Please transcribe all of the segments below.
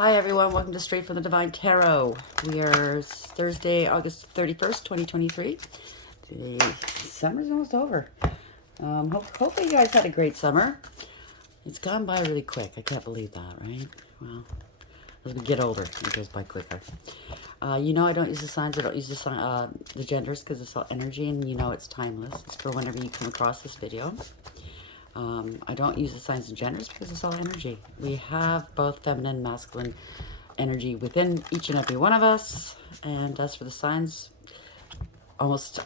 Hi everyone, welcome to Straight from the Divine Tarot. We are Thursday, August 31st, 2023. The summer's almost over. Hopefully you guys had a great summer. It's gone by really quick. I can't believe that, right? Well, as we get older, it goes by quicker. You know I don't use the signs, I don't use the genders because it's all energy, and you know it's timeless. It's for whenever you come across this video. I don't use the signs and genders because it's all energy. We have both feminine and masculine energy within each and every one of us. And as for the signs, almost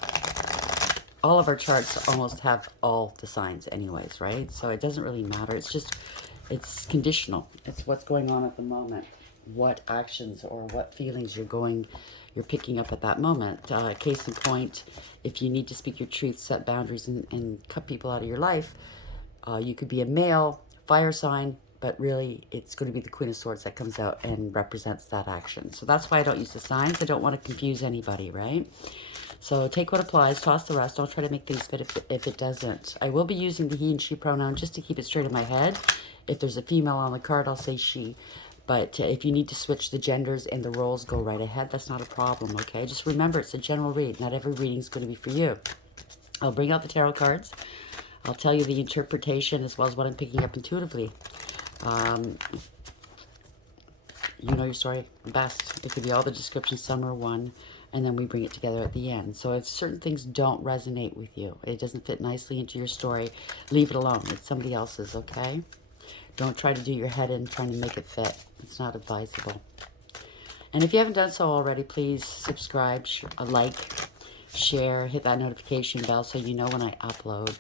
all of our charts almost have all the signs anyways, right? So it doesn't really matter. It's conditional. It's what's going on at the moment. What actions or what feelings you're picking up at that moment. Case in point, if you need to speak your truth, set boundaries, and cut people out of your life, you could be a male, fire sign, but really it's going to be the Queen of Swords that comes out and represents that action. So that's why I don't use the signs. I don't want to confuse anybody, right? So take what applies, toss the rest. Don't try to make things fit if it doesn't. I will be using the he and she pronoun just to keep it straight in my head. If there's a female on the card, I'll say she. But if you need to switch the genders and the roles, go right ahead. That's not a problem, okay? Just remember, it's a general read. Not every reading is going to be for you. I'll bring out the tarot cards. I'll tell you the interpretation as well as what I'm picking up intuitively. You know your story best. It could be all the descriptions, some are one, and then we bring it together at the end. So if certain things don't resonate with you, it doesn't fit nicely into your story, leave it alone. It's somebody else's, okay? Don't try to do your head in trying to make it fit. It's not advisable. And if you haven't done so already, please subscribe, like, share, hit that notification bell so you know when I upload.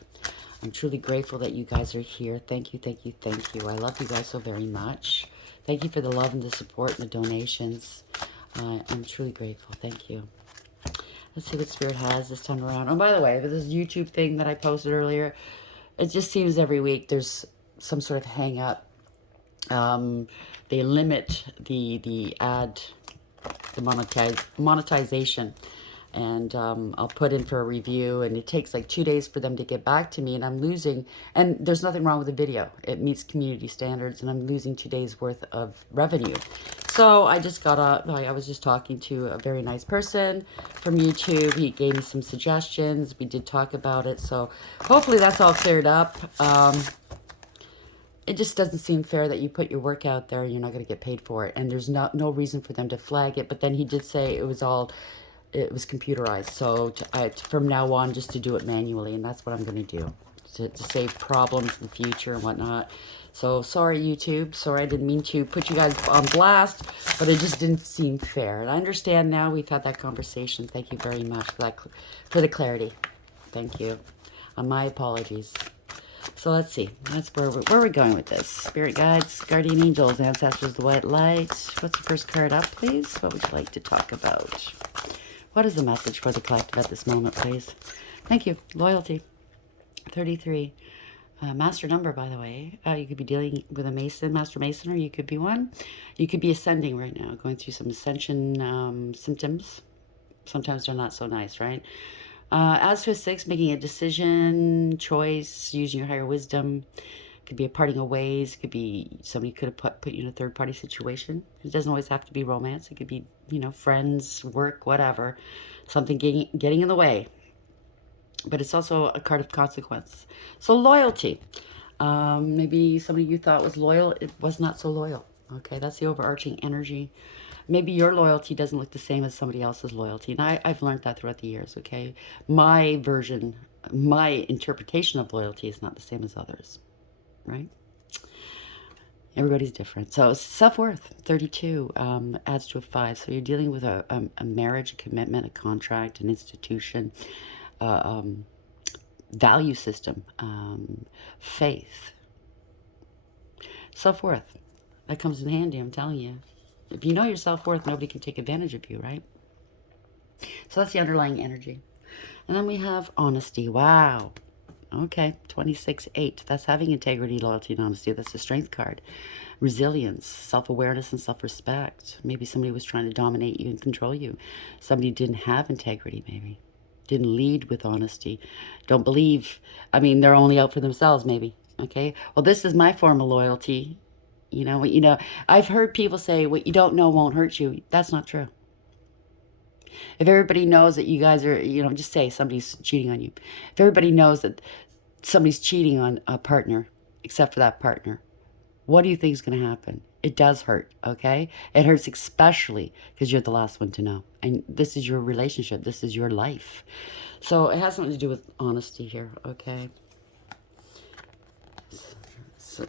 I'm truly grateful that you guys are here. Thank you, thank you, thank you. I love you guys so very much. Thank you for the love and the support and the donations. I'm truly grateful. Thank you. Let's see what Spirit has this time around. Oh, by the way, this YouTube thing that I posted earlier, it just seems every week there's some sort of hang up. They limit the monetization. And I'll put in for a review, and it takes like 2 days for them to get back to me, and I'm losing, and there's nothing wrong with the video. It meets community standards, and I'm losing 2 days worth of revenue. So I just I was just talking to a very nice person from YouTube. He gave me some suggestions. We did talk about it. So hopefully that's all cleared up. It just doesn't seem fair that you put your work out there and you're not going to get paid for it. And there's no reason for them to flag it. But then he did say it was computerized. So from now on, just to do it manually. And that's what I'm going to do to save problems in the future and whatnot. So sorry, YouTube. Sorry, I didn't mean to put you guys on blast, but it just didn't seem fair. And I understand now. We've had that conversation. Thank you very much for the clarity. Thank you. My apologies. So let's see. That's where we're going with this. Spirit guides, guardian angels, ancestors, the white light. What's the first card up, please? What would you like to talk about? What is the message for the collective at this moment, please? Thank you. Loyalty. 33. Master number, by the way. You could be dealing with a Mason, Master Mason, or you could be one. You could be ascending right now, going through some ascension symptoms. Sometimes they're not so nice, right? As to a 6, making a decision, choice, using your higher wisdom. It could be a parting of ways. It could be somebody could have put you in a third-party situation. It doesn't always have to be romance. It could be, friends, work, whatever. Something getting in the way. But it's also a card of consequence. So loyalty. Maybe somebody you thought was loyal, it was not so loyal. Okay, that's the overarching energy. Maybe your loyalty doesn't look the same as somebody else's loyalty. And I've learned that throughout the years, okay? My interpretation of loyalty is not the same as others, right? Everybody's different. So self-worth, 32, adds to a 5. So you're dealing with a marriage, a commitment, a contract, an institution, value system, faith. Self-worth. That comes in handy, I'm telling you. If you know your self-worth, nobody can take advantage of you, right? So that's the underlying energy. And then we have honesty. Wow. Okay, 26-8. That's having integrity, loyalty, and honesty. That's the strength card. Resilience, self-awareness, and self-respect. Maybe somebody was trying to dominate you and control you. Somebody didn't have integrity, maybe. Didn't lead with honesty. Don't believe. I mean, they're only out for themselves, maybe. Okay? Well, this is my form of loyalty. I've heard people say, what you don't know won't hurt you. That's not true. If everybody knows that you guys are, just say somebody's cheating on you. If everybody knows that somebody's cheating on a partner, except for that partner, what do you think is going to happen? It does hurt, okay? It hurts especially because you're the last one to know. And this is your relationship. This is your life. So it has something to do with honesty here, okay? So,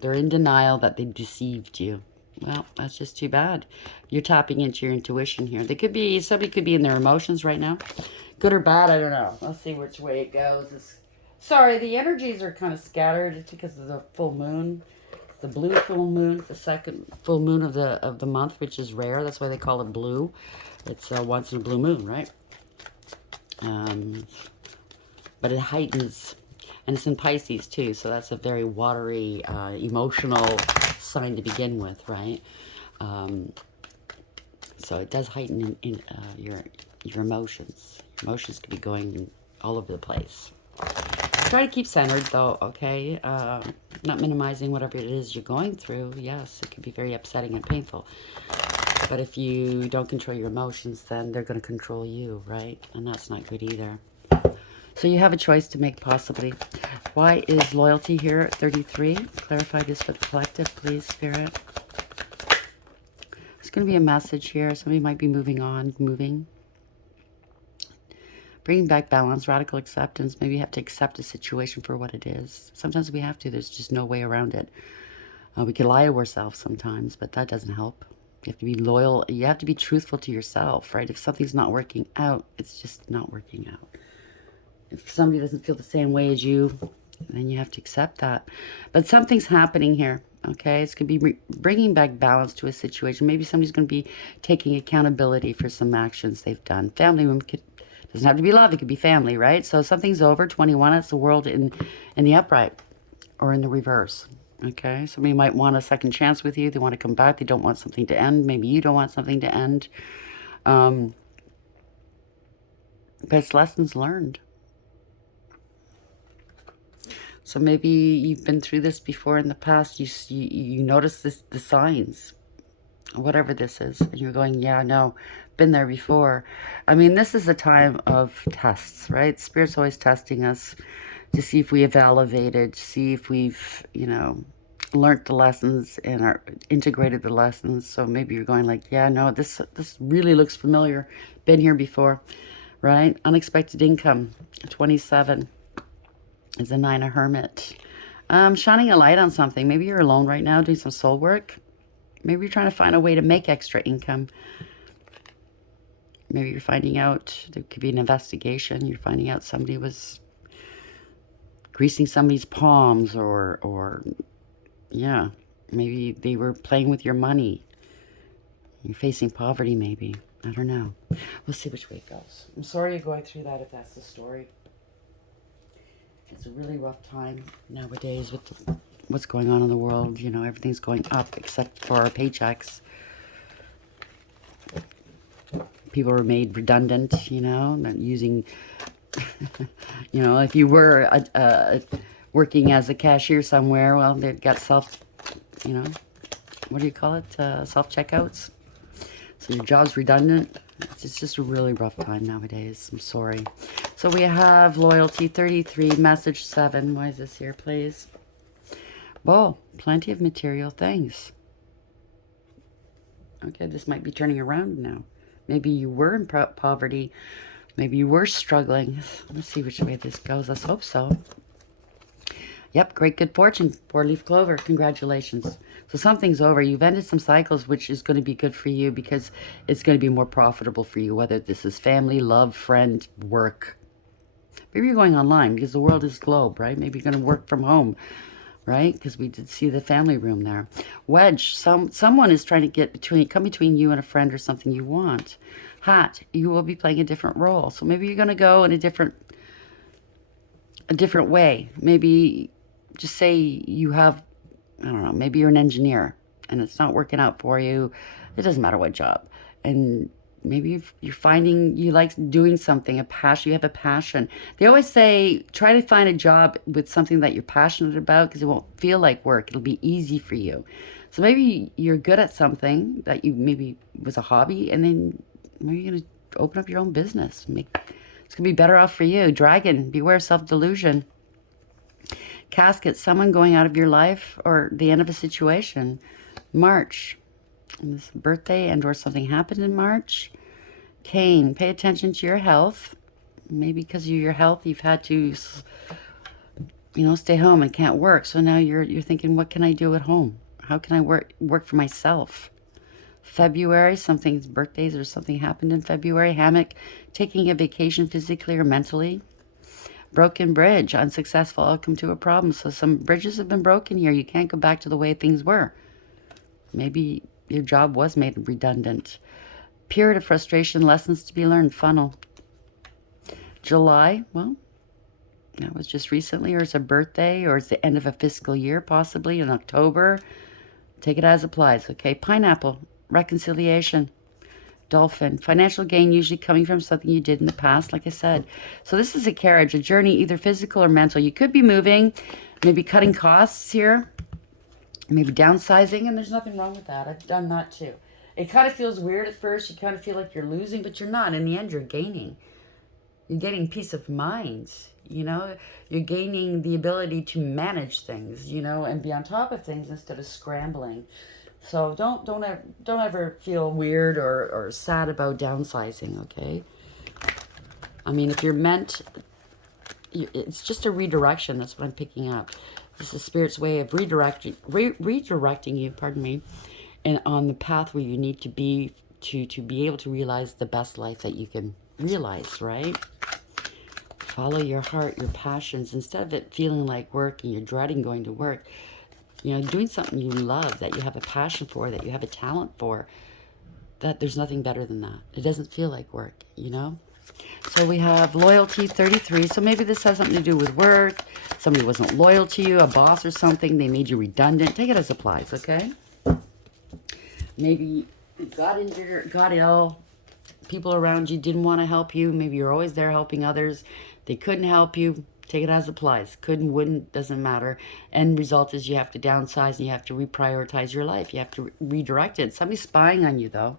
they're in denial that they deceived you. Well, that's just too bad. You're tapping into your intuition here. Somebody could be in their emotions right now. Good or bad, I don't know. Let's see which way it goes. Sorry, the energies are kind of scattered. It's because of the full moon. The blue full moon, the second full moon of the month, which is rare. That's why they call it blue. It's once in a blue moon, right? But it heightens, and it's in Pisces too. So that's a very watery, emotional sign to begin with, right? So it does heighten in your emotions. Emotions could be going all over the place. Try to keep centered, though, okay? Not minimizing whatever it is you're going through. Yes, it can be very upsetting and painful. But if you don't control your emotions, then they're going to control you, right? And that's not good either. So you have a choice to make, possibly. Why is loyalty here at 33? Clarify this for the collective, please, Spirit. There's going to be a message here. Somebody might be moving. Bringing back balance, radical acceptance. Maybe you have to accept a situation for what it is. Sometimes we have to. There's just no way around it. We can lie to ourselves sometimes, but that doesn't help. You have to be loyal. You have to be truthful to yourself, right? If something's not working out, it's just not working out. If somebody doesn't feel the same way as you, then you have to accept that. But something's happening here, okay? It's going to be bringing back balance to a situation. Maybe somebody's going to be taking accountability for some actions they've done. Family member doesn't have to be love. It could be family, right? So something's over. 21, it's the world in the upright or in the reverse, okay? Somebody might want a second chance with you. They want to come back. They don't want something to end. Maybe you don't want something to end. But it's lessons learned. So maybe you've been through this before in the past. You notice the signs, whatever this is, and you're going, yeah, no, been there before. I mean, this is a time of tests, right? Spirit's always testing us to see if we have elevated, see if we've, learned the lessons and are integrated the lessons. So maybe you're going like, yeah, no, this really looks familiar. Been here before, right? Unexpected income, 27. Is a 9 of Hermit. Shining a light on something. Maybe you're alone right now doing some soul work. Maybe you're trying to find a way to make extra income. Maybe you're finding out, there could be an investigation. You're finding out somebody was greasing somebody's palms or yeah, maybe they were playing with your money. You're facing poverty maybe. I don't know. We'll see which way it goes. I'm sorry you're going through that if that's the story. It's a really rough time nowadays with what's going on in the world. Everything's going up except for our paychecks. People are made redundant, not using, if you were working as a cashier somewhere, well, they've got what do you call it? Self-checkouts. So your job's redundant. It's just a really rough time nowadays. I'm sorry. So we have loyalty, 33, message 7. Why is this here, please? Well, plenty of material things. Okay, this might be turning around now. Maybe you were in poverty. Maybe you were struggling. Let's see which way this goes. Let's hope so. Yep, great good fortune. 4-leaf clover. Congratulations. So something's over. You've ended some cycles, which is going to be good for you because it's going to be more profitable for you, whether this is family, love, friend, work. Maybe you're going online because the world is globe, right? Maybe you're going to work from home, right? Because we did see the family room there. Wedge. Someone is trying to come between you and a friend or something you want. Hat. You will be playing a different role. So maybe you're going to go in a different way. Maybe just say you have, I don't know, maybe you're an engineer and it's not working out for you. It doesn't matter what job. And maybe you're finding you like doing something, a passion. You have a passion. They always say try to find a job with something that you're passionate about because it won't feel like work. It'll be easy for you. So maybe you're good at something that you maybe was a hobby, and then maybe you're gonna open up your own business. It's gonna be better off for you. Dragon, beware self-delusion. Casket, someone going out of your life or the end of a situation. March, this birthday and or something happened in March. Cain, pay attention to your health. Maybe because of your health, you've had to, stay home and can't work. So now you're thinking, what can I do at home? How can I work for myself? February, something's birthdays or something happened in February. Hammock, taking a vacation physically or mentally. Broken bridge, unsuccessful outcome to a problem. So some bridges have been broken here. You can't go back to the way things were. Maybe your job was made redundant. Period of frustration, lessons to be learned. Funnel. July, well, that was just recently, or it's a birthday, or it's the end of a fiscal year, possibly in October. Take it as applies, okay? Pineapple, reconciliation. Dolphin, financial gain usually coming from something you did in the past, like I said. So this is a carriage, a journey, either physical or mental. You could be moving, maybe cutting costs here, maybe downsizing, and there's nothing wrong with that. I've done that too. It kind of feels weird at first. You kind of feel like you're losing, but you're not. In the end, you're gaining. You're getting peace of mind. You're gaining the ability to manage things, and be on top of things instead of scrambling. So don't ever feel weird or sad about downsizing, okay? I mean, if you're meant, it's just a redirection. That's what I'm picking up. This is Spirit's way of redirecting you, pardon me, and on the path where you need to be to be able to realize the best life that you can realize, right? Follow your heart, your passions. Instead of it feeling like work and you're dreading going to work, doing something you love, that you have a passion for, that you have a talent for, that there's nothing better than that. It doesn't feel like work, So we have loyalty, 33. So maybe this has something to do with work. Somebody wasn't loyal to you, a boss or something. They made you redundant. Take it as applies, okay? Maybe you got injured, got ill. People around you didn't want to help you. Maybe you're always there helping others. They couldn't help you. Take it as applies. Couldn't, wouldn't, doesn't matter. End result is you have to downsize and you have to reprioritize your life. You have to redirect it. Somebody's spying on you, though.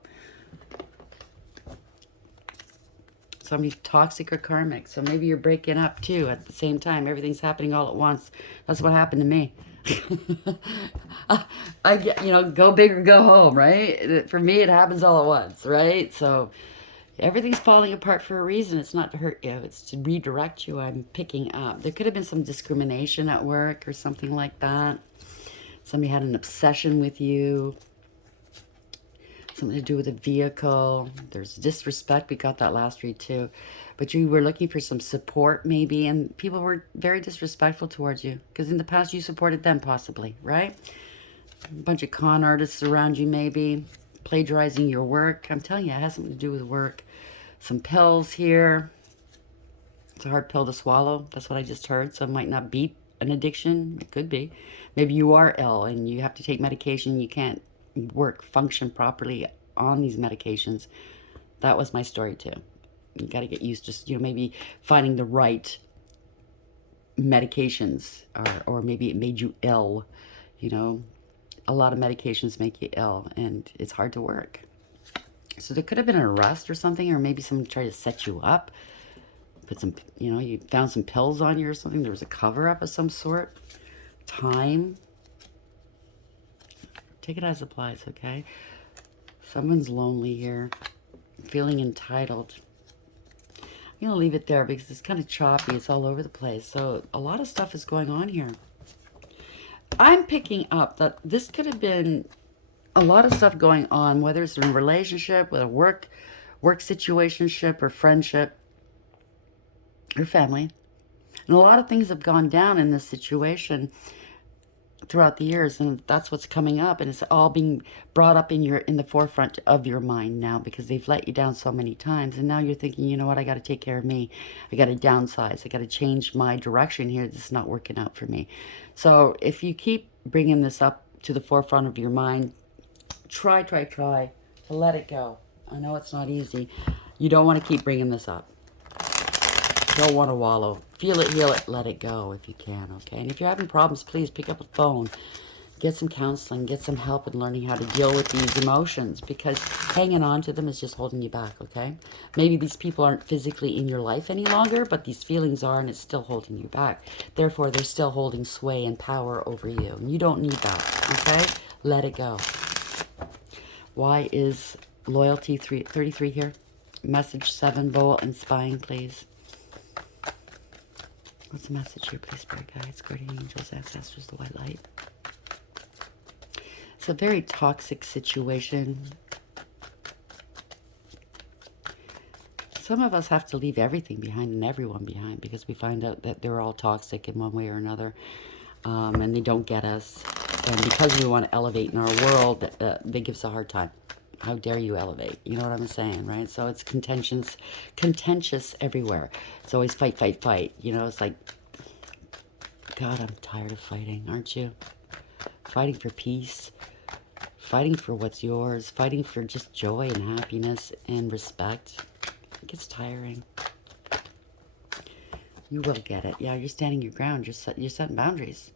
Somebody toxic or karmic. So maybe you're breaking up, too, at the same time. Everything's happening all at once. That's what happened to me. I get, go big or go home, right? For me, it happens all at once, right? So everything's falling apart for a reason. It's not to hurt you. It's to redirect you. I'm picking up. There could have been some discrimination at work or something like that. Somebody had an obsession with you. Something to do with a vehicle. There's disrespect. We got that last read too. But you were looking for some support maybe, and people were very disrespectful towards you because in the past you supported them possibly, right? A bunch of con artists around you maybe, plagiarizing your work. I'm telling you, it has something to do with work. Some pills here. It's a hard pill to swallow. That's what I just heard. So it might not be an addiction. It could be. Maybe you are ill and you have to take medication. You can't function properly on these medications. That was my story too. You got to get used to, maybe finding the right medications, or maybe it made you ill. A lot of medications make you ill and it's hard to work. So there could have been an arrest or something, or maybe someone tried to set you up, put some, you found some pills on you or something. There was a cover up of some sort. Time. Take it as applies, okay? Someone's lonely here, feeling entitled. I'm going to leave it there because it's kind of choppy. It's all over the place. So a lot of stuff is going on here. I'm picking up that this could have been a lot of stuff going on, whether it's in a relationship, with a work situationship, or friendship, or family. And a lot of things have gone down in this situation throughout the years, and that's what's coming up, and it's all being brought up in the forefront of your mind now because they've let you down so many times, and now you're thinking, you know what, I got to take care of me. I got to downsize. I got to change my direction here. This is not working out for me. So if you keep bringing this up to the forefront of your mind, try to let it go. I know it's not easy. You don't want to keep bringing this up. Don't want to wallow. Feel it, heal it, let it go if you can, okay? And if you're having problems, please pick up a phone. Get some counseling. Get some help in learning how to deal with these emotions, because hanging on to them is just holding you back, okay? Maybe these people aren't physically in your life any longer, but these feelings are, and it's still holding you back. Therefore, they're still holding sway and power over you. And you don't need that, okay? Let it go. Why is loyalty 33 here? Message 7, bowl and spying, please. What's the message here, please, Spirit Guides, Guardian Angels, Ancestors, the White Light? It's a very toxic situation. Some of us have to leave everything behind and everyone behind because we find out that they're all toxic in one way or another, and they don't get us. And because we want to elevate in our world, they give us a hard time. How dare you elevate? You know what I'm saying, right? So it's contentious everywhere. It's always fight, fight, fight. You know, it's like, God, I'm tired of fighting, aren't you? Fighting for peace, fighting for what's yours, fighting for just joy and happiness and respect. It gets tiring. You will get it. Yeah, you're standing your ground. You're setting boundaries.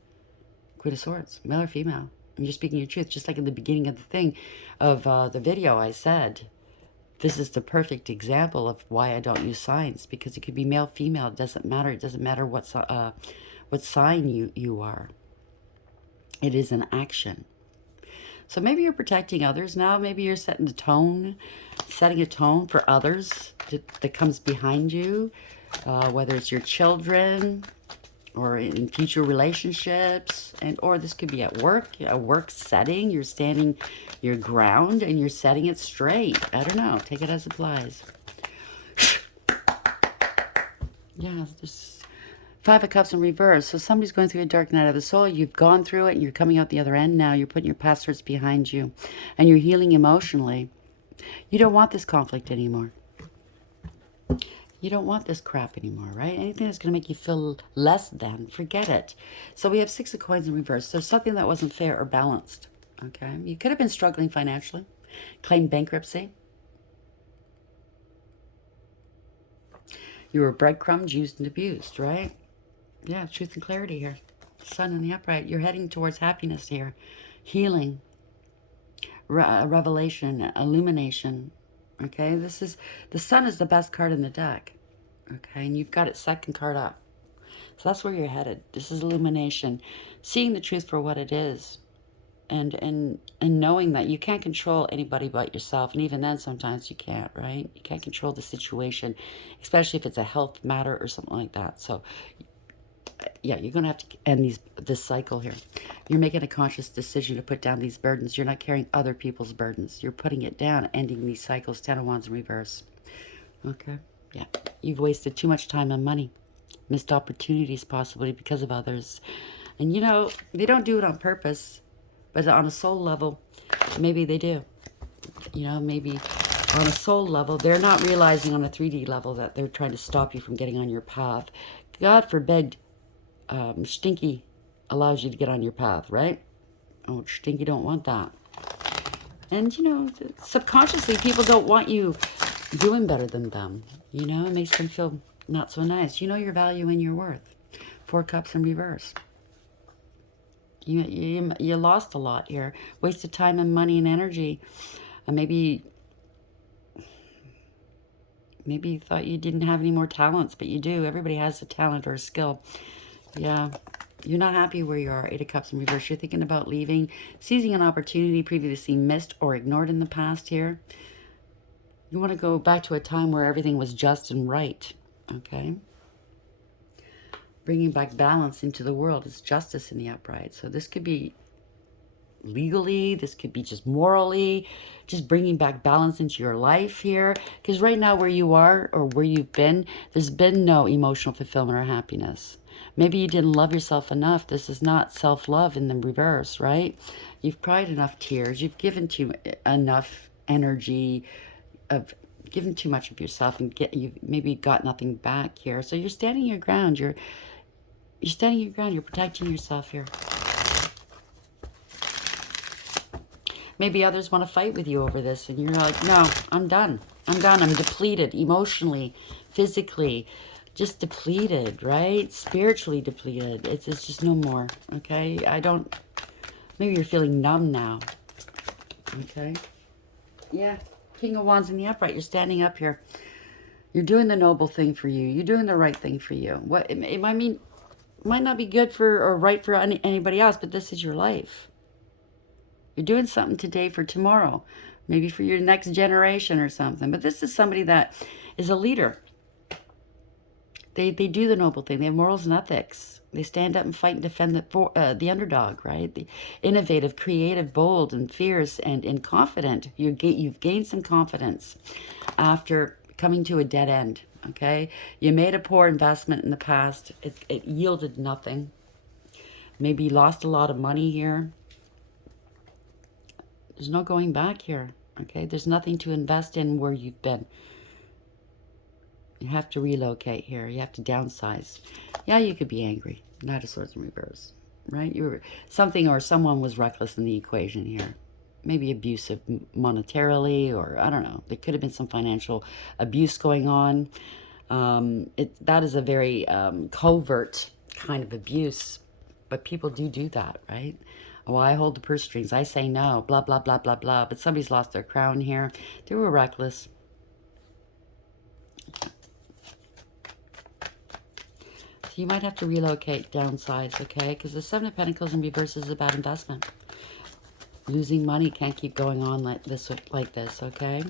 Queen of Swords, male or female. And you're speaking your truth. Just like in the beginning of the thing, of the video, I said, this is the perfect example of why I don't use signs. Because it could be male, female. It doesn't matter. It doesn't matter what sign you are. It is an action. So maybe you're protecting others now. Maybe you're setting a tone for others that comes behind you, whether it's your children or in future relationships, or this could be at work, a work setting. You're standing your ground and you're setting it straight. I don't know. Take it as it applies. Yeah, this 5 of Cups in reverse. So somebody's going through a dark night of the soul. You've gone through it and you're coming out the other end now. You're putting your past hurts behind you and you're healing emotionally. You don't want this conflict anymore. You don't want this crap anymore, right? Anything that's going to make you feel less than, forget it. So we have 6 of Coins in reverse. There's something that wasn't fair or balanced, okay? You could have been struggling financially, claimed bankruptcy. You were breadcrumbed, used, and abused, right? Yeah, truth and clarity here. Sun in the upright. You're heading towards happiness here. Healing. Revelation. Illumination. Okay, this is, the sun is the best card in the deck. Okay, and you've got it second card up. So that's where you're headed. This is illumination. Seeing the truth for what it is. And knowing that you can't control anybody but yourself. And even then, sometimes you can't, right? You can't control the situation, especially if it's a health matter or something like that. So yeah, you're going to have to end this cycle here. You're making a conscious decision to put down these burdens. You're not carrying other people's burdens. You're putting it down, ending these cycles. 10 of Wands in reverse. Okay, yeah. You've wasted too much time and money. Missed opportunities possibly because of others. And you know, they don't do it on purpose. But on a soul level, maybe they do. You know, maybe on a soul level, they're not realizing on a 3D level that they're trying to stop you from getting on your path. God forbid Stinky allows you to get on your path, right? Oh, Stinky don't want that. And, you know, subconsciously, people don't want you doing better than them. You know, it makes them feel not so nice. You know your value and your worth. 4 Cups in reverse. You lost a lot here. Wasted time and money and energy. And maybe you thought you didn't have any more talents, but you do. Everybody has a talent or a skill. Yeah. You're not happy where you are. 8 of Cups in reverse. You're thinking about leaving, seizing an opportunity previously missed or ignored in the past here. You want to go back to a time where everything was just and right. Okay. Bringing back balance into the world is justice in the upright. So this could be legally, this could be just morally, just bringing back balance into your life here. Because right now where you are or where you've been, there's been no emotional fulfillment or happiness. Maybe you didn't love yourself enough. This is not self-love in the reverse, right? You've cried enough tears. You've given enough energy, given too much of yourself, and you've maybe got nothing back here. So you're standing your ground. You're standing your ground. You're protecting yourself here. Maybe others want to fight with you over this, and you're like, no, I'm done. I'm done. I'm depleted emotionally, physically, just depleted, right? Spiritually depleted. It's just no more, okay? I don't, maybe you're feeling numb now, okay? Yeah, King of Wands in the upright. You're standing up here. You're doing the noble thing for you. You're doing the right thing for you. What it might mean, might not be good for or right for anybody else, but this is your life. You're doing something today for tomorrow, maybe for your next generation or something. But this is somebody that is a leader. They do the noble thing. They have morals and ethics. They stand up and fight and defend the underdog, right? The innovative, creative, bold, and fierce, and confident. You've gained some confidence after coming to a dead end, okay? You made a poor investment in the past. It yielded nothing. Maybe you lost a lot of money here. There's no going back here, okay? There's nothing to invest in where you've been. You have to relocate here. You have to downsize. Yeah, you could be angry. Knight of Swords in reverse, right? Something or someone was reckless in the equation here. Maybe abusive monetarily, or I don't know. There could have been some financial abuse going on. That is a very covert kind of abuse, but people do that, right? Well, I hold the purse strings. I say no, blah, blah, blah, blah, blah. But somebody's lost their crown here. They were reckless. So you might have to relocate, downsize, okay? Because the Seven of Pentacles in reverse is a bad investment. Losing money can't keep going on like this, okay?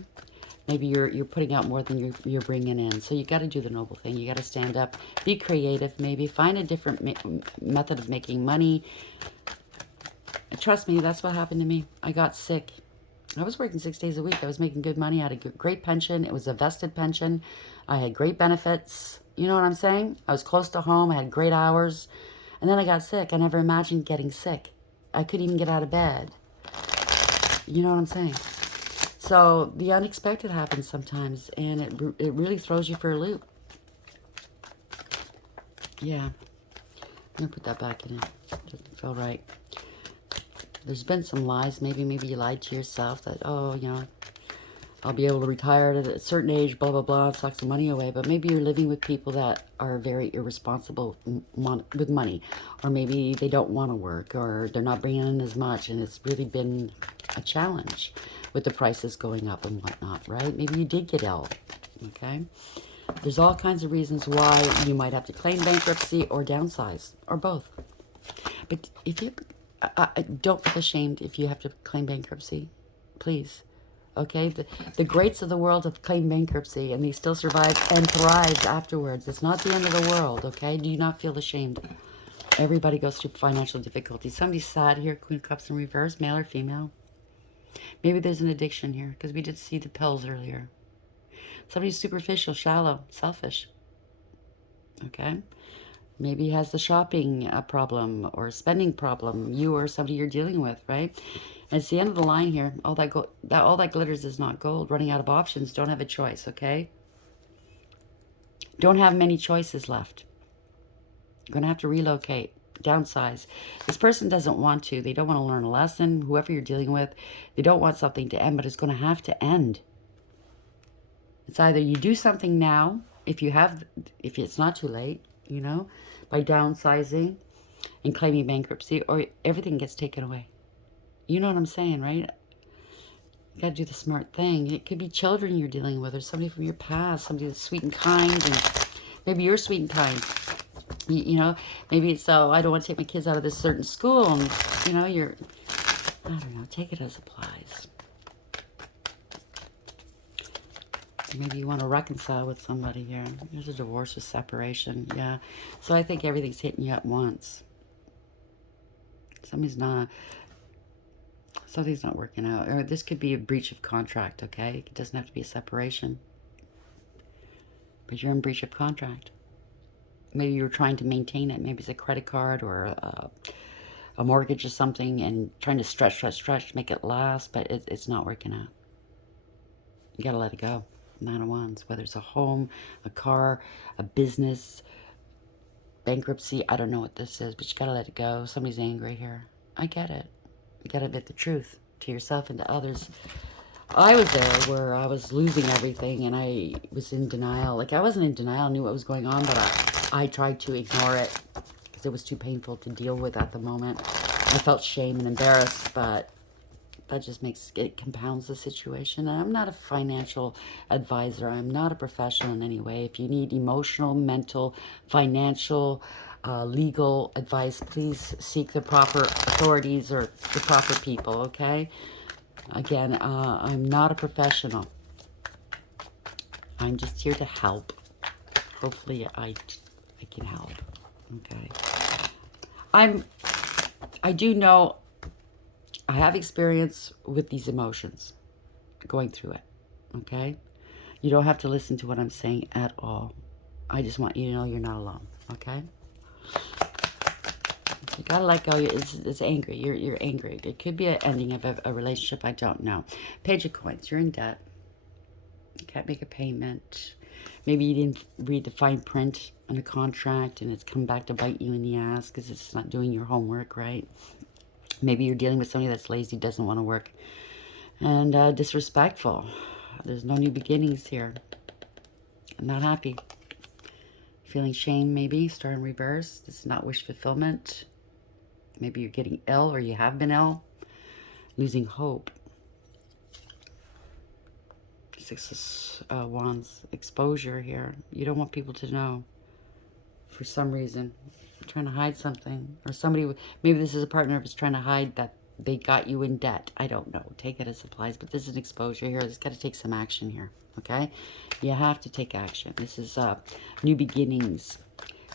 Maybe you're putting out more than you're bringing in. So you got to do the noble thing. You got to stand up, be creative, maybe find a different method of making money. Trust me, that's what happened to me. I got sick. I was working 6 days a week. I was making good money. I had a great pension. It was a vested pension. I had great benefits. You know what I'm saying? I was close to home. I had great hours. And then I got sick. I never imagined getting sick. I couldn't even get out of bed. You know what I'm saying? So the unexpected happens sometimes, and it really throws you for a loop. Yeah. I'm going to put that back in. It doesn't feel right. There's been some lies. Maybe you lied to yourself that, oh, you know, I'll be able to retire at a certain age, blah, blah, blah, suck some money away. But maybe you're living with people that are very irresponsible with money. Or maybe they don't want to work, or they're not bringing in as much. And it's really been a challenge with the prices going up and whatnot, right? Maybe you did get ill, okay? There's all kinds of reasons why you might have to claim bankruptcy or downsize, or both. But if you... don't feel ashamed if you have to claim bankruptcy, please. Okay, the greats of the world have claimed bankruptcy and they still survived and thrived afterwards. It's not the end of the world, okay? Do not feel ashamed. Everybody goes through financial difficulties. Somebody's sad here, Queen of Cups in reverse, male or female. Maybe there's an addiction here because we did see the pills earlier. Somebody's superficial, shallow, selfish, okay? Maybe has the shopping problem or spending problem, you or somebody you're dealing with, right? And it's the end of the line here. All that glitters is not gold. Running out of options. Don't have a choice, okay? Don't have many choices left. You're going to have to relocate, downsize. This person doesn't want to. They don't want to learn a lesson. Whoever you're dealing with, they don't want something to end, but it's going to have to end. It's either you do something now, if it's not too late, you know, by downsizing and claiming bankruptcy, or everything gets taken away. You know what I'm saying, right? You got to do the smart thing. It could be children you're dealing with, or somebody from your past, somebody that's sweet and kind, and maybe you're sweet and kind. You know, maybe it's, oh, I don't want to take my kids out of this certain school, and, you know, I don't know, take it as applies. Maybe you want to reconcile with somebody here. There's a divorce or separation, yeah. So I think everything's hitting you at once. Something's not working out. Or this could be a breach of contract, okay? It doesn't have to be a separation. But you're in breach of contract. Maybe you're trying to maintain it. Maybe it's a credit card or a mortgage or something, and trying to stretch to make it last, but it's not working out. You got to let it go. 9 of Wands, whether it's a home, a car, a business, bankruptcy, I don't know what this is, but you gotta let it go. Somebody's angry here. I get it. You gotta admit the truth. to yourself and to others. I was there where I was losing everything and I was in denial. Like, I wasn't in denial, I knew what was going on, but I tried to ignore it because it was too painful to deal with at the moment. I felt shame and embarrassed, but that just compounds the situation. And I'm not a financial advisor. I'm not a professional in any way. If you need emotional, mental, financial, legal advice, please seek the proper authorities or the proper people, okay? Again, I'm not a professional. I'm just here to help. Hopefully I can help, okay? I do know I have experience with these emotions, going through it, okay? You don't have to listen to what I'm saying at all. I just want you to know you're not alone, okay? You gotta let go. It's angry. You're angry. It could be an ending of a relationship. I don't know. Page of Coins. You're in debt. You can't make a payment. Maybe you didn't read the fine print on a contract and it's come back to bite you in the ass because it's not doing your homework right. Maybe you're dealing with somebody that's lazy, doesn't want to work, and disrespectful. There's no new beginnings here. I'm not happy. Feeling shame, maybe. Star in reverse. This is not wish fulfillment. Maybe you're getting ill or you have been ill. Losing hope. Six of Wands. Exposure here. You don't want people to know for some reason. You're trying to hide something. Or somebody, maybe this is a partner who's trying to hide that they got you in debt. I don't know. Take it as supplies. But this is an exposure here. There's got to take some action here. Okay? You have to take action. This is new beginnings.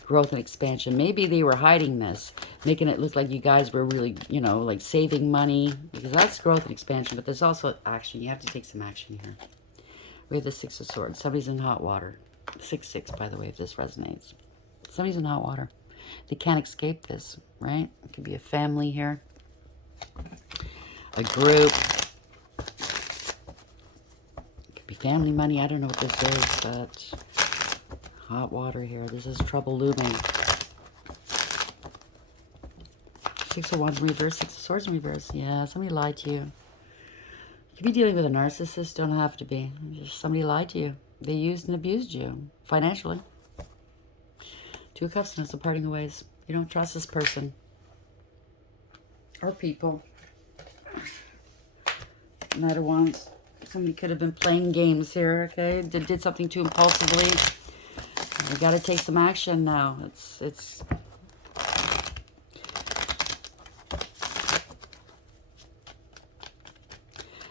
Growth and expansion. Maybe they were hiding this, making it look like you guys were really, you know, like saving money. Because that's growth and expansion. But there's also action. You have to take some action here. We have the Six of Swords. Somebody's in hot water. 6-6, by the way, if this resonates. Somebody's in hot water. They can't escape this, right? It could be a family here. A group. It could be family money. I don't know what this is, but hot water here. This is trouble looming. Six of Wands in reverse. Six of Swords in reverse. Yeah, somebody lied to you. You could be dealing with a narcissist. Don't have to be. Just somebody lied to you. They used and abused you financially. Two of Cups, and it's a parting of ways. You don't trust this person. Or people. Knight of Wands. Somebody could have been playing games here, okay? Did something too impulsively. You got to take some action now. It's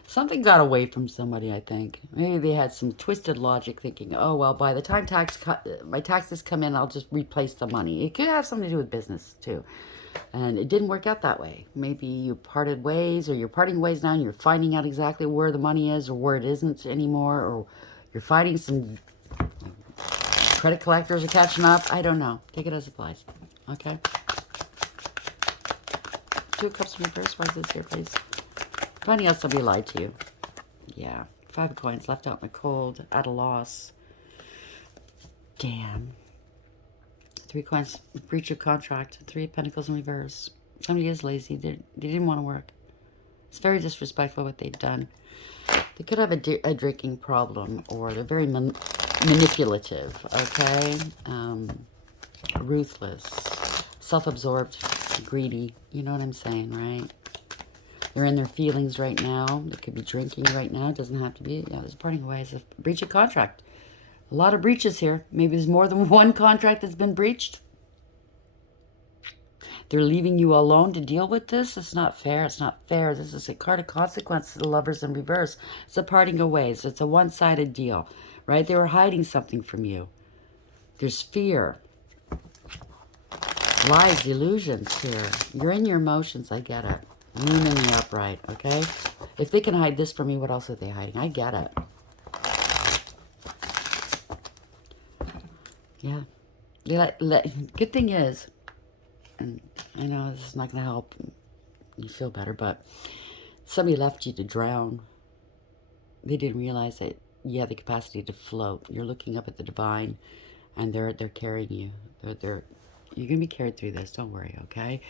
something got away from somebody, I think. Maybe they had some twisted logic thinking, oh, well, by the time my taxes come in, I'll just replace the money. It could have something to do with business, too. And it didn't work out that way. Maybe you parted ways, or you're parting ways now, and you're finding out exactly where the money is or where it isn't anymore, or you're fighting some credit collectors are catching up. I don't know. Take it as applies. Okay? Two of Cups in reverse. Why is this here, please? Finding out somebody lied to you. Yeah. 5 of Coins, left out in the cold, at a loss. Damn. 3 Coins, breach of contract. 3 of Pentacles in reverse. Somebody is lazy. They didn't want to work. It's very disrespectful what they've done. They could have a drinking problem, or they're very manipulative, okay? Ruthless, self-absorbed, greedy. You know what I'm saying, right? They're in their feelings right now. They could be drinking right now. It doesn't have to be. Yeah, there's parting ways. A breach of contract. A lot of breaches here. Maybe there's more than one contract that's been breached. They're leaving you alone to deal with this. It's not fair. It's not fair. This is a card of consequence. The Lovers in reverse. It's a parting of ways. It's a one-sided deal, right? They were hiding something from you. There's fear. Lies, illusions here. You're in your emotions. I get it. Moon in the upright, okay? If they can hide this from me, what else are they hiding? I get it. Yeah. Good thing is, and I know this is not going to help you feel better, but somebody left you to drown. They didn't realize that you have the capacity to float. You're looking up at the divine, and they're carrying you. You're going to be carried through this. Don't worry, okay?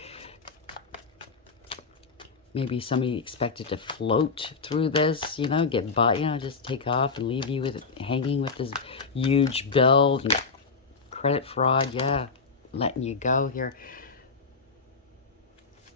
Maybe somebody expected to float through this, you know, get by, you know, just take off and leave you with hanging with this huge bill. And credit fraud, yeah, letting you go here.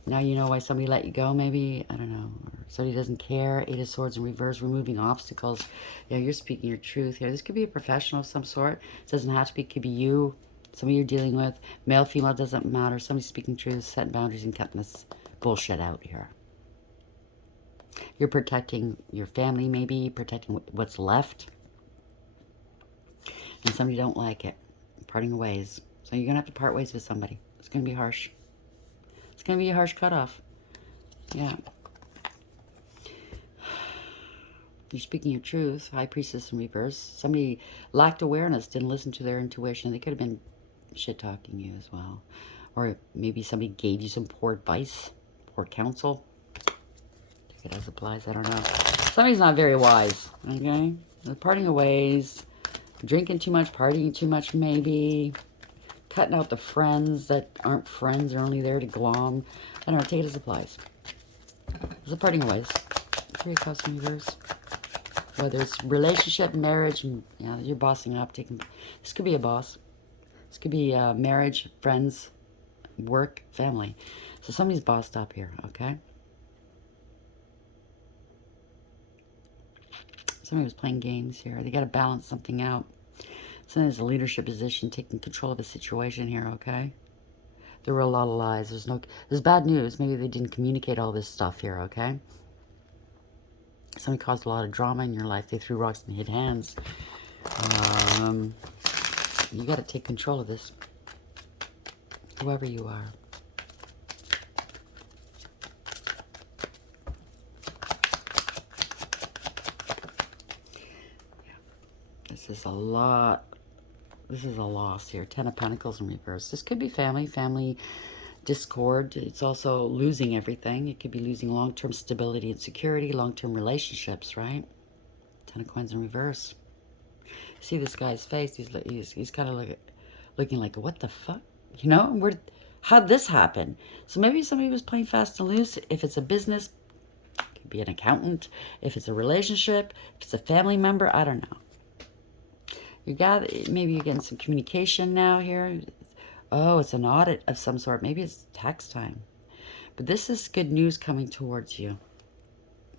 Now you know why somebody let you go, maybe. I don't know. Or somebody doesn't care. Eight of Swords in reverse, removing obstacles. Yeah, you're speaking your truth here. This could be a professional of some sort. It doesn't have to be. It could be you. Somebody you're dealing with. Male, female, doesn't matter. Somebody's speaking truth, setting boundaries, and cutting this bullshit out here. You're protecting your family, maybe. Protecting what's left. And somebody don't like it. Parting ways. So you're going to have to part ways with somebody. It's going to be harsh. It's going to be a harsh cutoff. Yeah. You're speaking your truth. High Priestess in reverse. Somebody lacked awareness, didn't listen to their intuition. They could have been shit-talking you as well. Or maybe somebody gave you some poor advice, poor counsel. Take it as applies, I don't know. Somebody's not very wise, okay? They're parting of ways. Drinking too much, partying too much, maybe. Cutting out the friends that aren't friends, are only there to glom. I don't know, take it as applies. There's a parting of ways. Three of Cups in reverse. Whether it's relationship, marriage, and yeah, you're bossing up. This could be a boss. This could be marriage, friends, work, family. So somebody's bossed up here, okay? Somebody was playing games here. They got to balance something out. Somebody's in a leadership position, taking control of a situation here, okay? There were a lot of lies. There's bad news. Maybe they didn't communicate all this stuff here, okay? Somebody caused a lot of drama in your life. They threw rocks and hid hands. You got to take control of this. Whoever you are. Yeah. This is a lot. This is a loss here. Ten of Pentacles in reverse. This could be family discord. It's also losing everything. It could be losing long-term stability and security, long-term relationships, right? Ten of Coins in reverse. See this guy's face. He's kind of looking like, what the fuck? You know, how'd this happen? So maybe somebody was playing fast and loose. If it's a business, it could be an accountant. If it's a relationship, if it's a family member, I don't know. Maybe you're getting some communication now here. Oh, it's an audit of some sort. Maybe it's tax time. But this is good news coming towards you.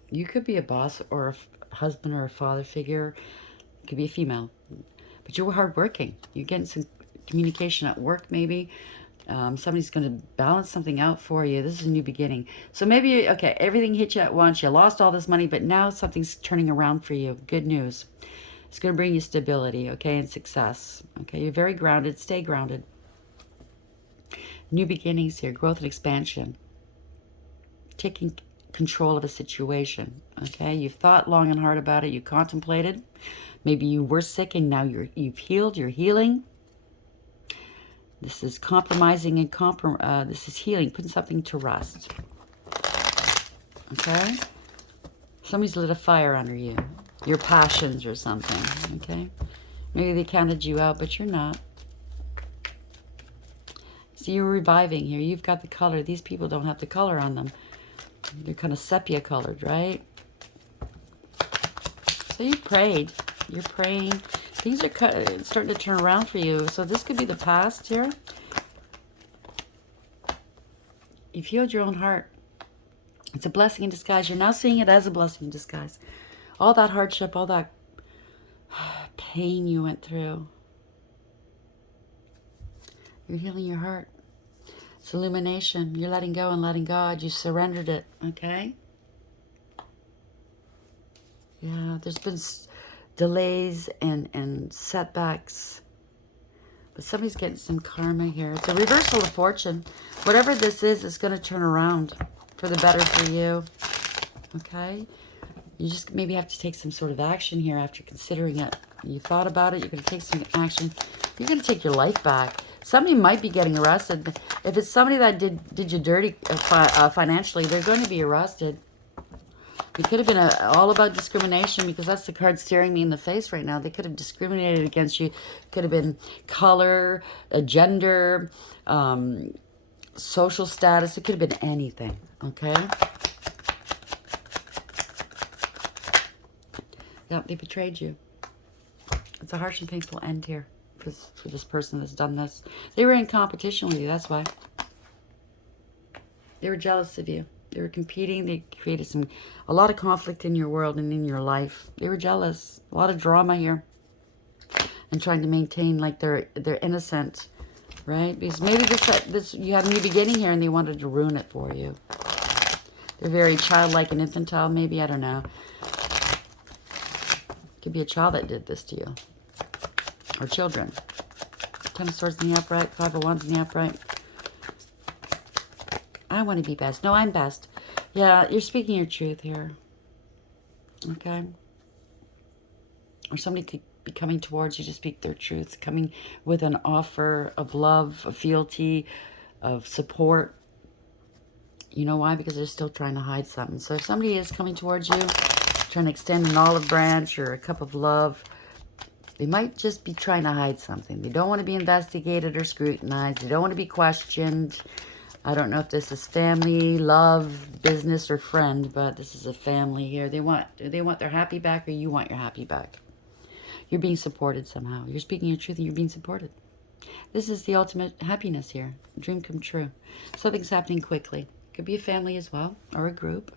You could be a boss or a husband or a father figure. It could be a female. But you're hardworking. You're getting some communication at work maybe. Somebody's going to balance something out for you. This is a new beginning. So maybe, okay, everything hit you at once. You lost all this money, but now something's turning around for you. Good news. It's going to bring you stability, okay, and success. Okay, you're very grounded. Stay grounded. New beginnings here. Growth and expansion. Taking control of a situation, okay? You've thought long and hard about it. You contemplated. Maybe you were sick and now you've healed. You're healing. This is compromising and this is healing. Putting something to rest. Okay? Somebody's lit a fire under you. Your passions or something, okay? Maybe they counted you out, but you're not. See, you're reviving here. You've got the color. These people don't have the color on them. They're kind of sepia colored, right? So you prayed. You're praying. Things are starting to turn around for you. So this could be the past here. You've healed your own heart. It's a blessing in disguise. You're now seeing it as a blessing in disguise. All that hardship, all that pain you went through. You're healing your heart. It's illumination. You're letting go and letting God. You surrendered it, okay? Yeah, there's been delays and setbacks. But somebody's getting some karma here. It's a reversal of fortune. Whatever this is, it's going to turn around for the better for you, okay? You just maybe have to take some sort of action here after considering it. You thought about it. You're going to take some action. You're going to take your life back. Somebody might be getting arrested. If it's somebody that did you dirty financially, they're going to be arrested. It could have been all about discrimination because that's the card staring me in the face right now. They could have discriminated against you. It could have been color, gender, social status. It could have been anything, okay? Yep, they betrayed you. It's a harsh and painful end here for this person that's done this. They were in competition with you, that's why. They were jealous of you. They were competing. They created a lot of conflict in your world and in your life. They were jealous. A lot of drama here. And trying to maintain like they're innocent, right? Because maybe this you had a new beginning here and they wanted to ruin it for you. They're very childlike and infantile, maybe. I don't know. Could be a child that did this to you. Or children. 10 of Swords in the upright. 5 of Wands in the upright. I want to be best. No, I'm best. Yeah, you're speaking your truth here. Okay? Or somebody could be coming towards you to speak their truth. Coming with an offer of love, of fealty, of support. You know why? Because they're still trying to hide something. So if somebody is coming towards you, trying to extend an olive branch or a cup of love, they might just be trying to hide something. They don't want to be investigated or scrutinized. They don't want to be questioned. I don't know if this is family, love, business, or friend, but this is a family here. They want their happy back, or you want your happy back. You're being supported somehow. You're speaking your truth and you're being supported. This is the ultimate happiness here. Dream come true. Something's happening quickly. Could be a family as well, or a group,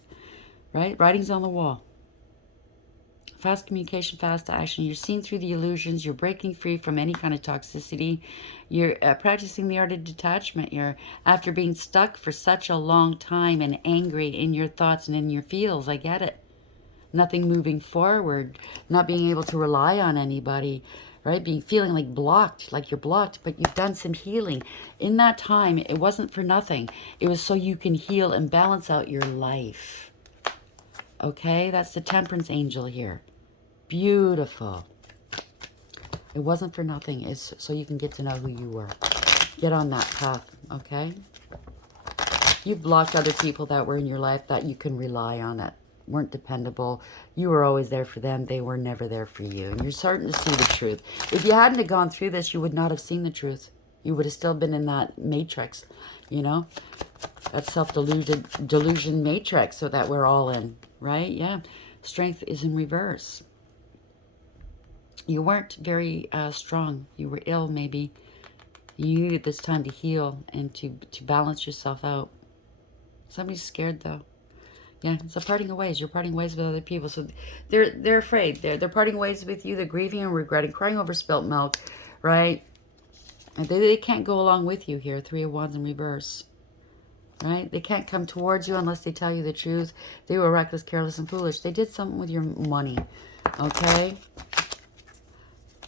right? Writing's on the wall. Fast communication, fast action. You're seeing through the illusions. You're breaking free from any kind of toxicity. You're practicing the art of detachment. You're, after being stuck for such a long time and angry in your thoughts and in your feels. I get it. Nothing moving forward. Not being able to rely on anybody. Right? Feeling like blocked, like you're blocked, but you've done some healing. In that time, it wasn't for nothing. It was so you can heal and balance out your life. Okay? That's the Temperance Angel here. Beautiful. It wasn't for nothing. It's so you can get to know who you were. Get on that path, okay? You've blocked other people that were in your life that you can rely on, that weren't dependable. You were always there for them. They were never there for you. And you're starting to see the truth. If you hadn't have gone through this, you would not have seen the truth. You would have still been in that matrix, you know? That self-delusion matrix so that we're all in, right? Yeah. Strength is in reverse. You weren't very strong. You were ill, maybe. You needed this time to heal and to balance yourself out. Somebody's scared, though. Yeah, it's a parting of ways. You're parting ways with other people. So they're afraid. They're parting ways with you. They're grieving and regretting, crying over spilt milk, right? And they can't go along with you here. 3 of Wands in reverse. Right? They can't come towards you unless they tell you the truth. They were reckless, careless, and foolish. They did something with your money. Okay?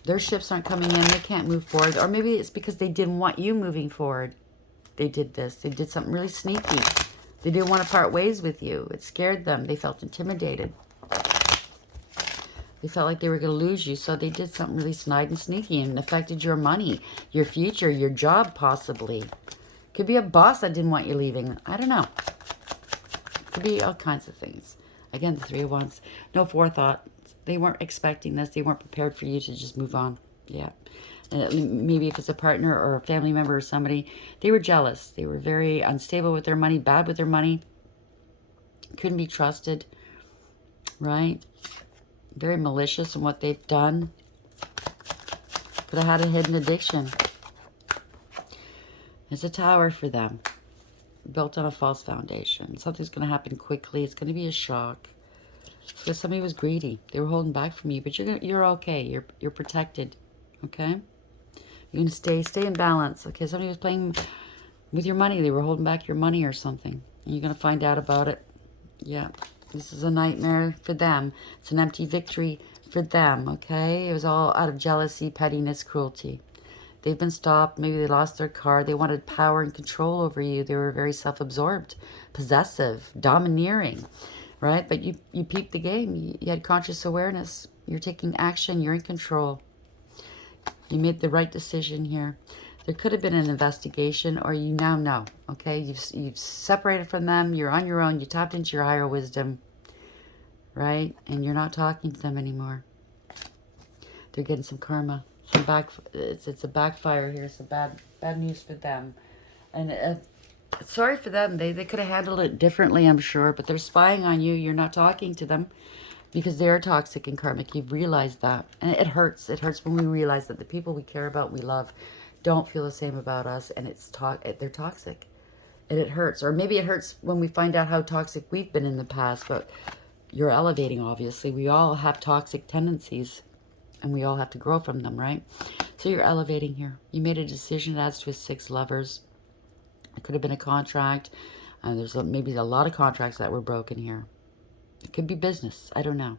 Their ships aren't coming in. They can't move forward. Or maybe it's because they didn't want you moving forward. They did this. They did something really sneaky. They didn't want to part ways with you. It scared them. They felt intimidated. They felt like they were going to lose you. So they did something really snide and sneaky and affected your money, your future, your job possibly. Could be a boss that didn't want you leaving. I don't know. Could be all kinds of things. Again, the 3 of Wands. No forethought. They weren't expecting this. They weren't prepared for you to just move on. Yeah. And maybe if it's a partner or a family member or somebody, they were jealous. They were very unstable with their money, bad with their money. Couldn't be trusted. Right? Very malicious in what they've done. Could have had a hidden addiction. It's a tower for them. Built on a false foundation. Something's going to happen quickly. It's going to be a shock. Because somebody was greedy. They were holding back from you. But you're okay. You're protected. Okay? You're going to stay in balance. Okay? Somebody was playing with your money. They were holding back your money or something. And you're going to find out about it. Yeah. This is a nightmare for them. It's an empty victory for them. Okay? It was all out of jealousy, pettiness, cruelty. They've been stopped. Maybe they lost their car. They wanted power and control over you. They were very self-absorbed, possessive, domineering. Right? But you peeped the game. You had conscious awareness. You're taking action. You're in control. You made the right decision here. There could have been an investigation, or you now know. Okay? You've separated from them. You're on your own. You tapped into your higher wisdom. Right? And you're not talking to them anymore. They're getting some karma. It's a backfire here. It's a bad news for them. And sorry for them. They could have handled it differently, I'm sure. But they're spying on you. You're not talking to them. because they are toxic and karmic. You've realized that. And it hurts. It hurts when we realize that the people we care about, we love, don't feel the same about us, and they're toxic. And it hurts. Or maybe it hurts when we find out how toxic we've been in the past, but you're elevating, obviously. We all have toxic tendencies, and we all have to grow from them, right? So you're elevating here. You made a decision. It adds to a 6 lovers. It could have been a contract. There's maybe a lot of contracts that were broken here. It could be business. I don't know.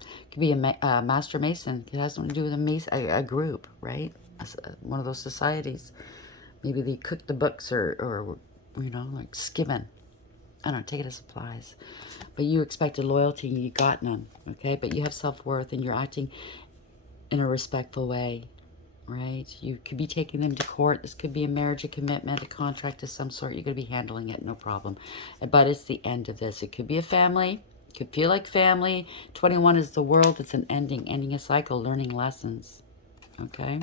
It could be a master mason. It has something to do with a group, right? One of those societies. Maybe they cook the books or you know, like skimming. I don't know, take it as supplies. But you expected loyalty and you got none, okay? But you have self-worth and you're acting in a respectful way, right? You could be taking them to court. This could be a marriage, a commitment, a contract of some sort. You're going to be handling it, no problem. But it's the end of this. It could be a family. It could feel like family. 21 is the world. It's an ending a cycle, learning lessons, okay?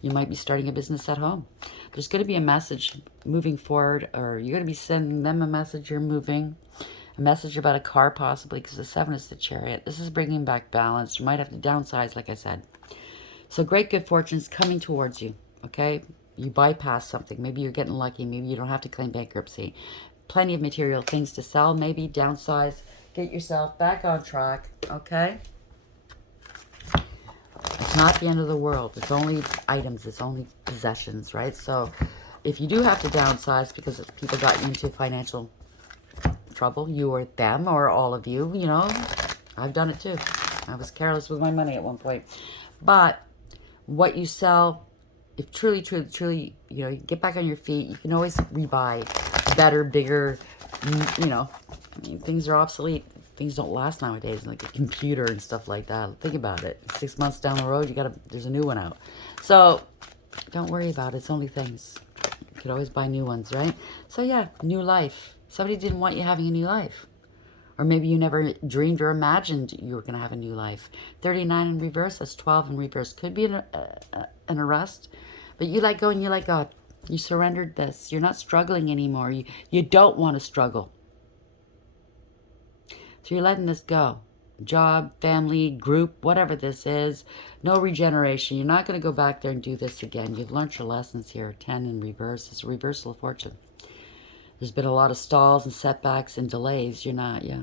You might be starting a business at home. There's going to be a message moving forward, or you're going to be sending them a message you're moving. A message about a car possibly, because the 7 is the Chariot. This is bringing back balance. You might have to downsize, like I said. So great good fortune's coming towards you, okay? You bypass something. Maybe you're getting lucky. Maybe you don't have to claim bankruptcy. Plenty of material things to sell. Maybe downsize. Get yourself back on track, okay? It's not the end of the world. It's only items. It's only possessions, right? So if you do have to downsize because people got you into financial trouble, you or them or all of you, you know, I've done it too. I was careless with my money at one point. But what you sell, if truly, you know, you get back on your feet, you can always rebuy better, bigger, you know. I mean, things are obsolete. Things don't last nowadays, like a computer and stuff like that. Think about it. 6 months down the road, there's a new one out. So don't worry about it. It's only things. You could always buy new ones, right? So yeah, new life. Somebody didn't want you having a new life. Or maybe you never dreamed or imagined you were going to have a new life. 39 in reverse, that's 12 in reverse. Could be an arrest, but you let go and you let God. You surrendered this. You're not struggling anymore. You don't want to struggle. So you're letting this go. Job, family, group, whatever this is. No regeneration. You're not going to go back there and do this again. You've learned your lessons here. 10 in reverse. It's a reversal of fortune. There's been a lot of stalls and setbacks and delays. You're not, yeah.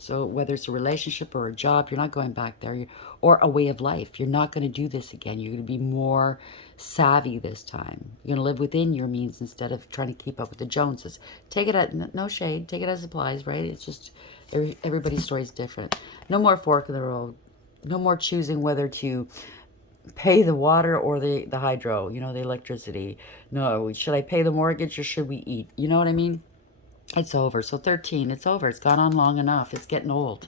So whether it's a relationship or a job, you're not going back there. Or a way of life. You're not going to do this again. You're going to be more savvy this time. You're going to live within your means instead of trying to keep up with the Joneses. Take it at, no shade, take it as applies, right? It's just, everybody's story is different. No more fork in the road. No more choosing whether to pay the water or the hydro, you know, the electricity. No, should I pay the mortgage or should we eat? You know what I mean? It's over. So 13, it's over. It's gone on long enough. It's getting old.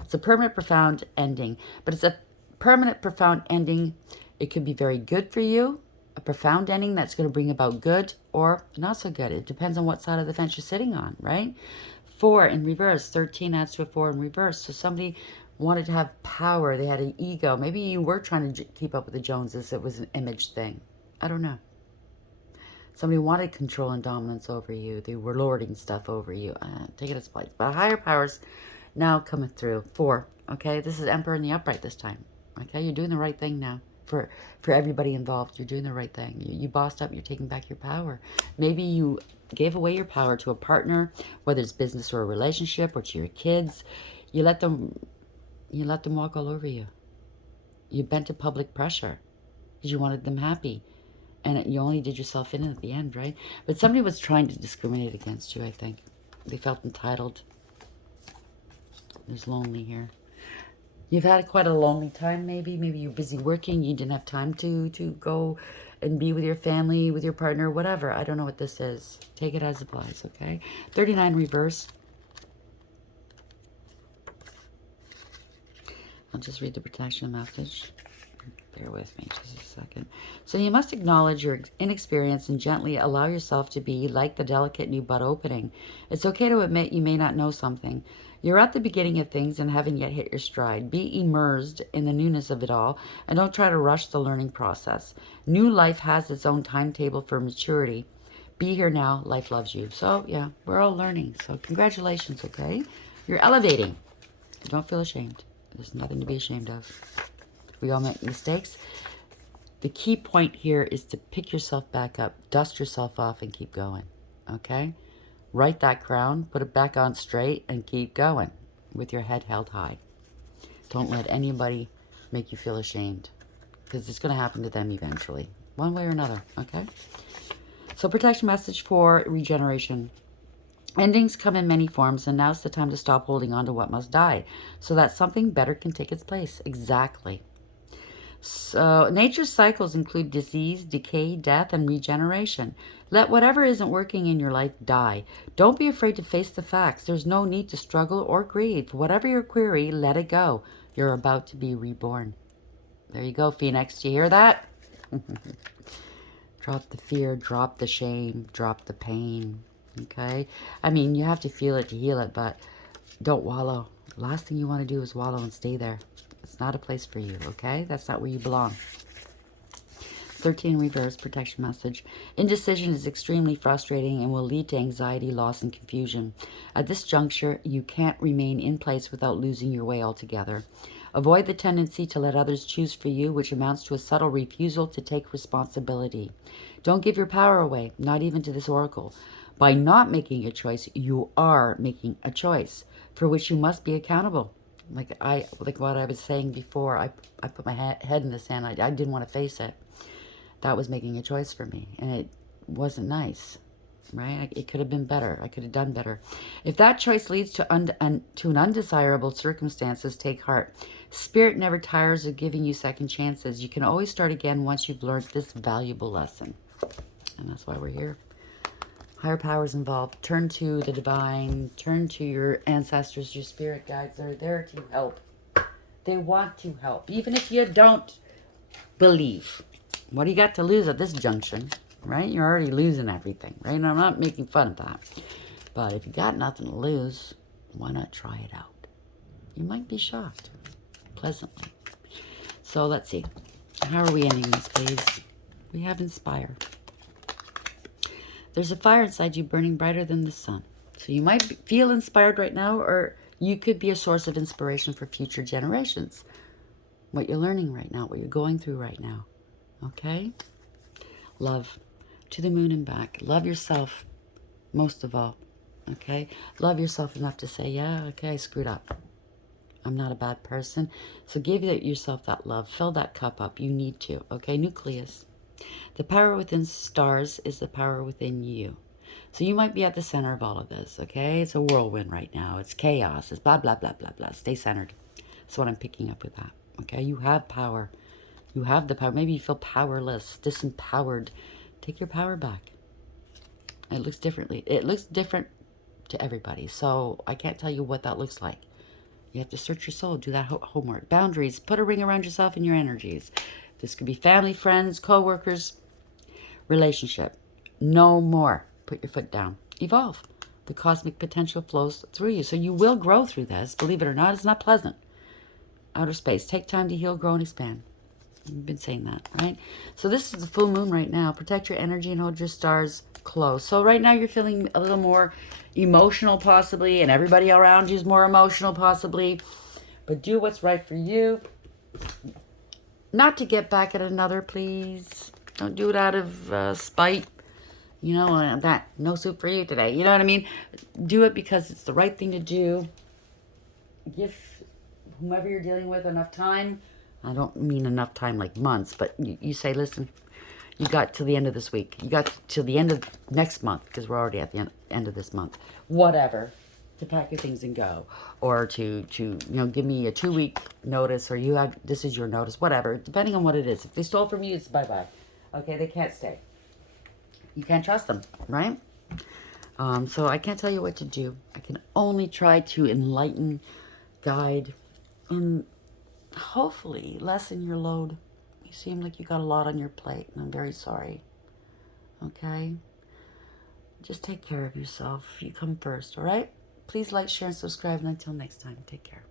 It's a permanent, profound ending. But it's a permanent, profound ending. It could be very good for you. A profound ending that's going to bring about good or not so good. It depends on what side of the fence you're sitting on, right? 4 in reverse. 13 adds to a 4 in reverse. So somebody wanted to have power. They had an ego. Maybe you were trying to keep up with the Joneses. It was an image thing. I don't know. Somebody wanted control and dominance over you. They were lording stuff over you. Take it as place. But higher powers now coming through. 4. Okay, this is Emperor in the upright this time. Okay, you're doing the right thing now. For everybody involved, you're doing the right thing. You bossed up. You're taking back your power. Maybe you gave away your power to a partner, whether it's business or a relationship, or to your kids. You let them walk all over you. You bent to public pressure because you wanted them happy. And you only did yourself in at the end, right? But somebody was trying to discriminate against you, I think. They felt entitled. There's lonely here. You've had quite a lonely time, maybe. Maybe you're busy working. You didn't have time to go and be with your family, with your partner, whatever. I don't know what this is. Take it as applies, okay? 39 reverse. I'll just read the protection message. Bear with me just a second. So you must acknowledge your inexperience and gently allow yourself to be like the delicate new bud opening. It's okay to admit you may not know something. You're at the beginning of things and haven't yet hit your stride. Be immersed in the newness of it all and don't try to rush the learning process. New life has its own timetable for maturity. Be here now. Life loves you. So yeah, we're all learning. So congratulations, okay? You're elevating. Don't feel ashamed. There's nothing to be ashamed of. We all make mistakes. The key point here is to pick yourself back up, dust yourself off, and keep going. Okay? Right that crown, put it back on straight, and keep going with your head held high. Don't let anybody make you feel ashamed, because it's going to happen to them eventually, one way or another. Okay? So protection message for regeneration. Endings come in many forms, and now's the time to stop holding on to what must die so that something better can take its place. Exactly. So nature's cycles include disease, decay, death, and regeneration. Let whatever isn't working in your life die. Don't be afraid to face the facts. There's no need to struggle or grieve. Whatever your query, let it go. You're about to be reborn. There you go, Phoenix. Do you hear that? Drop the fear, drop the shame, drop the pain. Okay? I mean, you have to feel it to heal it, but don't wallow. Last thing you want to do is wallow and stay there. It's not a place for you, okay? That's not where you belong. 13 reverse protection message. Indecision is extremely frustrating and will lead to anxiety, loss, and confusion. At this juncture, you can't remain in place without losing your way altogether. Avoid the tendency to let others choose for you, which amounts to a subtle refusal to take responsibility. Don't give your power away, not even to this oracle. By not making a choice, you are making a choice for which you must be accountable. Like what I was saying before, I put my head in the sand. I didn't want to face it. That was making a choice for me, and it wasn't nice, right? It could have been better. I could have done better. If that choice leads to an undesirable circumstances, take heart. Spirit never tires of giving you second chances. You can always start again once you've learned this valuable lesson, and that's why we're here. Higher powers involved. Turn to the divine. Turn to your ancestors, your spirit guides. They're there to help. They want to help, even if you don't believe. What do you got to lose at this junction, right? You're already losing everything, right? And I'm not making fun of that. But if you got nothing to lose, why not try it out? You might be shocked, pleasantly. So let's see. How are we ending this, please? We have inspire. There's a fire inside you burning brighter than the sun. So you might feel inspired right now, or you could be a source of inspiration for future generations. What you're learning right now, what you're going through right now. Okay? Love. To the moon and back. Love yourself most of all. Okay? Love yourself enough to say, yeah, okay, I screwed up. I'm not a bad person. So give yourself that love. Fill that cup up. You need to. Okay? Nucleus. The power within stars is the power within you. So you might be at the center of all of this, okay? It's a whirlwind right now. It's chaos. It's blah, blah, blah, blah, blah. Stay centered. That's what I'm picking up with that, okay? You have power. You have the power. Maybe you feel powerless, disempowered. Take your power back. It looks differently. It looks different to everybody. So I can't tell you what that looks like. You have to search your soul. Do that homework. Boundaries. Put a ring around yourself and your energies. This could be family, friends, co-workers, relationship. No more. Put your foot down. Evolve. The cosmic potential flows through you. So you will grow through this. Believe it or not, it's not pleasant. Outer space. Take time to heal, grow, and expand. I've been saying that, right? So this is the full moon right now. Protect your energy and hold your stars close. So right now you're feeling a little more emotional possibly, and everybody around you is more emotional possibly. But do what's right for you. Not to get back at another, please. Don't do it out of spite. You know, that no soup for you today. You know what I mean? Do it because it's the right thing to do. Give whomever you're dealing with enough time. I don't mean enough time like months, but you say, listen, you got till the end of this week. You got till the end of next month, because we're already at the end of this month. Whatever. To pack your things and go, or to give me a 2-week notice, or this is your notice, whatever, depending on what it is. If they stole from you, it's bye-bye. Okay, they can't stay. You can't trust them, right? So I can't tell you what to do. I can only try to enlighten, guide, and hopefully lessen your load. You seem like you got a lot on your plate, and I'm very sorry. Okay? Just take care of yourself. You come first, all right? Please like, share, and subscribe. And until next time, take care.